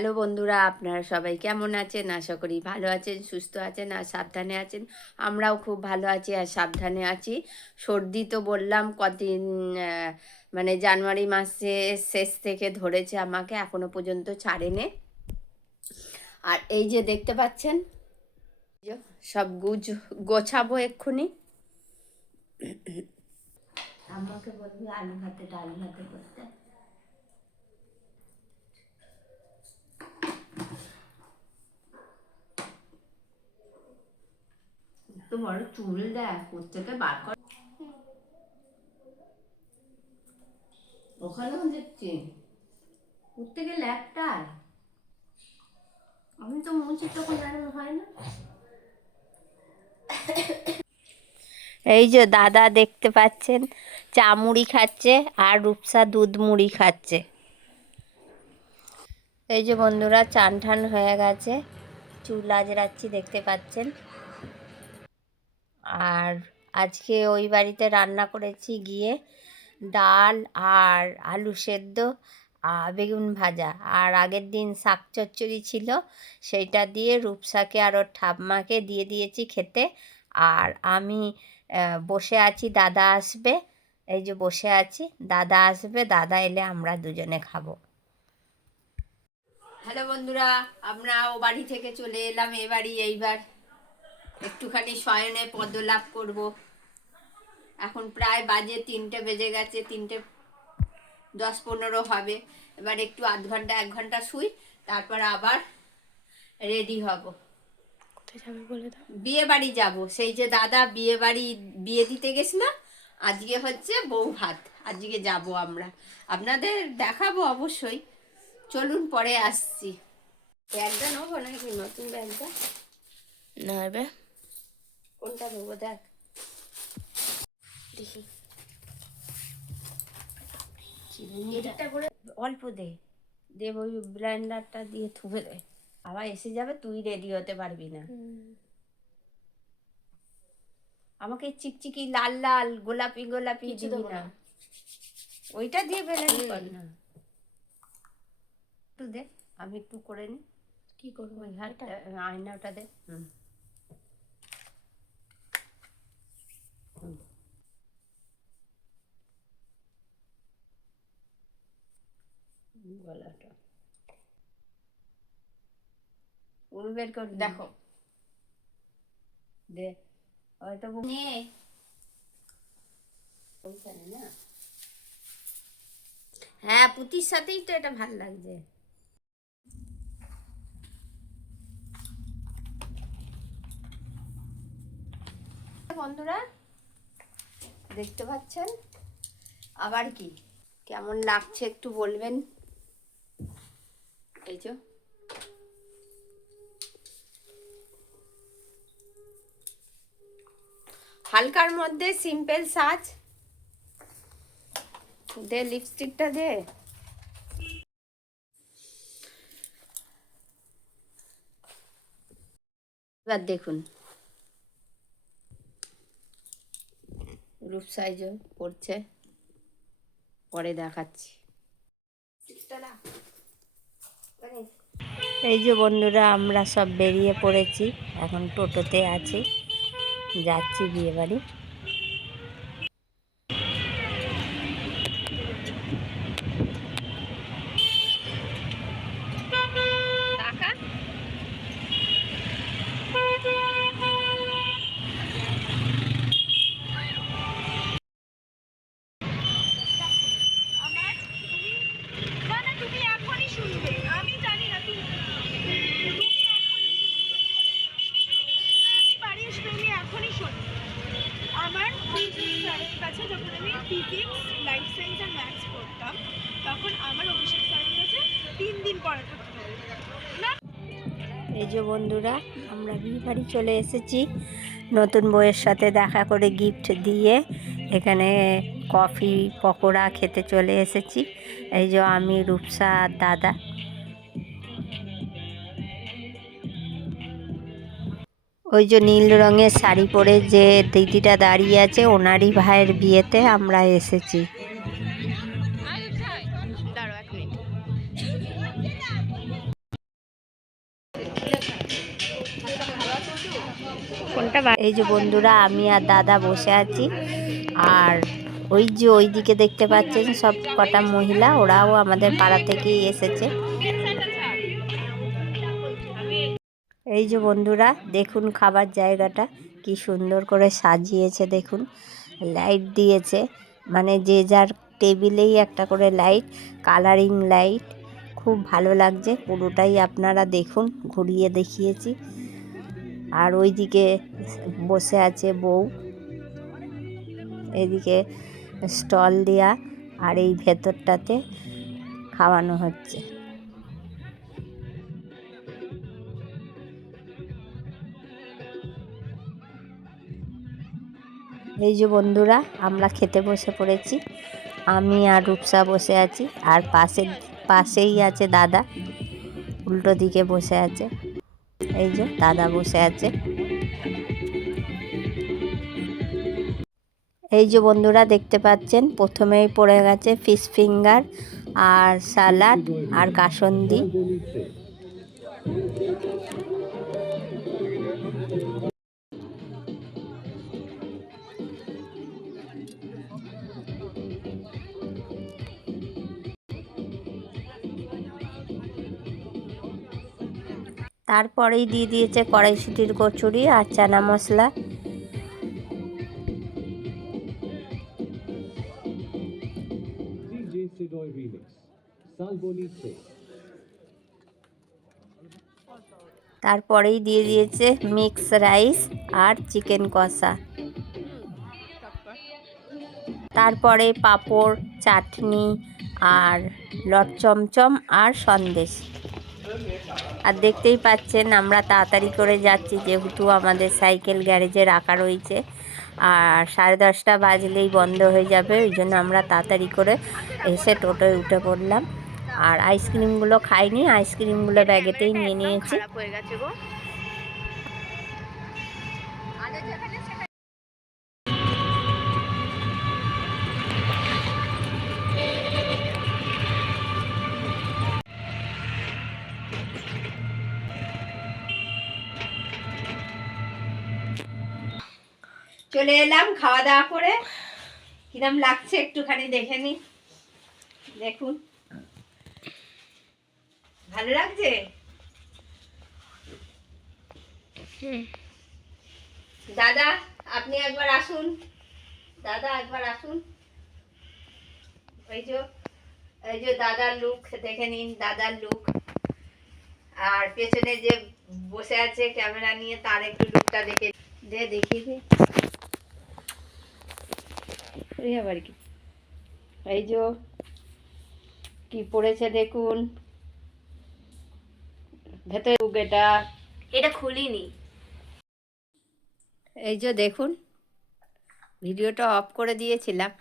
Hello বন্ধুরা, আপনারা সবাই কেমন আছেন? আশা করি ভালো আছেন, সুস্থ আছেন আর সাবধানে আছেন। আমরাও খুব ভালো আছি আর সাবধানে আছি। সর্দি তো বললাম কদিন, মানে জানুয়ারি মাসের শেষ থেকে ধরেছে আমাকে, এখনো পর্যন্ত ছাড়েনি। আর এই যে দেখতে পাচ্ছেন, সব গোছাবো এক্ষুনি। আমাকে বলবি আলু ভাতে ডাল ভাতে করতে। একটু বড় চুল দেখ, কোত্থেকে বার কর। ওখানেও দেখছি কোত্থেকে ল্যাপটার। আমি তো মুছি তখন এরকম হয় না। এই যে দাদা দেখতে পাচ্ছেন, চা মুড়ি খাচ্ছে আর রূপসা দুধ মুড়ি খাচ্ছে। এই যে বন্ধুরা, চান ঠান হয়ে গেছে, চুল আজরাচ্ছি দেখতে পাচ্ছেন। আর আজকে ওই বাড়িতে রান্না করেছি গিয়ে ডাল আর আলু সেদ্ধ আর বেগুন ভাজা, আর আগের দিন শাক চচ্চড়ি ছিল, সেইটা দিয়ে রূপসাকে আর ওর ঠাম্মাকে দিয়ে দিয়েছি খেতে। আর আমি বসে আছি, দাদা আসবে, এই যে বসে আছি, দাদা আসবে, দাদা এলে আমরা দুজনে খাবো। হ্যালো বন্ধুরা, আমরা ও বাড়ি থেকে চলে এলাম এ বাড়ি। এইবার একটুখানি শয়নে পদলাভ করব। এখন প্রায় বাজে 3টে বেজে গেছে, 3:10-15 হবে। এবার একটু আধ ঘন্টা 1 ঘন্টা শুই, তারপর আবার রেডি হব। কোথায় যাবে বলে দাও? বিয়ে বাড়ি যাব। সেই যে দাদা বিয়ে বাড়ি বিয়ে দিতে গেছিল, আজকে হচ্ছে বউ ভাত, আজকে যাব আমরা, আপনাদের দেখাবো অবশ্যই। চলুন পরে আসছি। ব্যাগটা নেবো নাকি নতুন ব্যাগটা? না হবে। কোনটা নেবো দেখ দেখি এটা করে অল্প দে, দেব ওই ব্লেন্ডারটা দিয়ে থুবে দে, আবার এসে যাবে, তুই রেডি হতে পারবি না। আমাকে চিকচিকি লাল লাল গোলাপি গোলাপি দিবি না, ওইটা দিয়ে বেলানি কর না। একটু দে, আমি একটু করে নি। কি করবো? ওই হাতটা আয়নাটা দে। গলাটা উল বের কর, দেখো দে, হয়তো নিয়ে ওইখানে না। হ্যাঁ, পুতির সাথেই তো এটা ভাল লাগছে। বন্ধুরা দেখতে পাচ্ছেন, আবার কি কেমন লাগছে একটু বলবেন। এই যে হালকার মধ্যে সিম্পল সাজ, দে লিপস্টিকটা দে। এবার দেখুন রূপ সাইজ পড়ছে, পরে দেখাচ্ছি। এই যে বন্ধুরা, আমরা সব বেরিয়ে পড়েছি, এখন টোটোতে আছি, যাচ্ছি বিয়ে বাড়ি। আমার স্যারের কাছে যখন আমি ফিজিক্স, লাইফ সায়েন্স আর ম্যাথস পড়তাম, তখন আমার অভিষেক স্যারের কাছে 3 দিন পড়াতে হতো। এই যে বন্ধুরা, আমরা বিয়ে বাড়ি চলে এসেছি, নতুন বউয়ের সাথে দেখা করে গিফট দিয়ে এখানে কফি পকোড়া খেতে চলে এসেছি। এই যে আমি, রূপসা আর দাদা। ওই যে নীল রঙের শাড়ি পরে যে দিদিটা দাঁড়িয়ে আছে, ওনারই ভাইয়ের বিয়েতে আমরা এসেছি। এই যে বন্ধুরা, আমি আর দাদা বসে আছি, আর ওই যে ওইদিকে দেখতে পাচ্ছেন সব কটা মহিলা, ওরাও আমাদের পাড়া থেকেই এসেছে। এই যে বন্ধুরা দেখুন খাবার জায়গাটা কি সুন্দর করে সাজিয়েছে, দেখুন লাইট দিয়েছে, মানে যে যার টেবিলেই একটা করে লাইট, কালারিং লাইট, খুব ভালো লাগছে পুরোটাই। আপনারা দেখুন, ঘুরিয়ে দেখিয়েছি। আর ওইদিকে বসে আছে বউ, এদিকে স্টল দেয়া, আর এই ভেতরটাতে খাওয়ানো হচ্ছে। এই যে বন্ধুরা, আমরা খেতে বসে পড়েছি, আমি আর রূপসা বসে আছি, আর পাশেই আছে দাদা, উল্টো দিকে বসে আছে। এই যে দাদা বসে আছে। এই যে বন্ধুরা দেখতে পাচ্ছেন, প্রথমেই পড়ে গেছে ফিশ ফিঙ্গার আর সালাড আর কাসন্দি। তারপরেই দিয়ে দিয়েছে কড়াইশুঁটির কচুরি আর চানা মশলা। তারপরেই দিয়ে দিয়েছে মিক্স রাইস আর চিকেন কষা। তারপরে পাঁপড়, চাটনি আর লটচমচম আর সন্দেশ। আর দেখতেই পাচ্ছেন আমরা তাড়াতাড়ি করে যাচ্ছি, যেহেতু আমাদের সাইকেল গ্যারেজে রাখা রয়েছে, আর 10:30 বাজলেই বন্ধ হয়ে যাবে, ওই জন্য আমরা তাড়াতাড়ি করে এসে টোটোয় উঠে পড়লাম। আর আইসক্রিমগুলো খাইনি, আইসক্রিমগুলো ব্যাগেতেই নিয়ে নিয়েছি। চলে এলাম খাওয়া দাওয়া করে, কিরম লাগছে একটুখানি দেখে নি। দেখুন, ভালো লাগছে। দাদা আপনি একবার আসুন, দাদা একবার আসুন। এই যে দাদার লুক দেখে নিন, দাদার লুক। আর পেছনে যে বসে আছে ক্যামেরা নিয়ে, তার একটু লুকটা দেখে দেখিয়ে দে। আবার কি, এই যে কি পড়েছে দেখুন, ভেতরে এটা খুলিনি। এই যে দেখুন, ভিডিওটা অফ করে দিয়েছিলাম,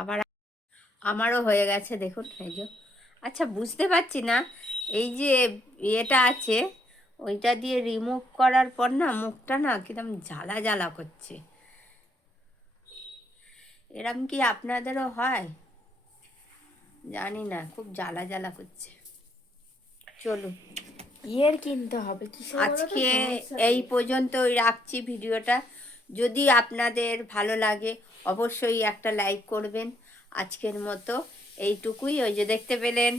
আবার আমারও হয়ে গেছে দেখুন। এই যে, আচ্ছা বুঝতে পারছি না, এই যে এটা আছে ওইটা দিয়ে রিমুভ করার পর না মুখটা না কিরম জ্বালা জ্বালা করছে। এরম কি আপনাদেরও হয় জানি না, খুব জ্বালা জ্বালা করছে। চলুন ইয়ের কিনতে হবে কি আজকে এই পর্যন্তই রাখছি ভিডিওটা। যদি আপনাদের ভালো লাগে অবশ্যই একটা লাইক করবেন। আজকের মতো এইটুকুই। ওই যে দেখতে পেলেন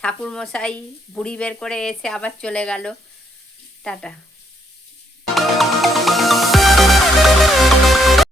ঠাকুরমশাই বুড়ি বের করে এসে আবার চলে গেল। টাটা।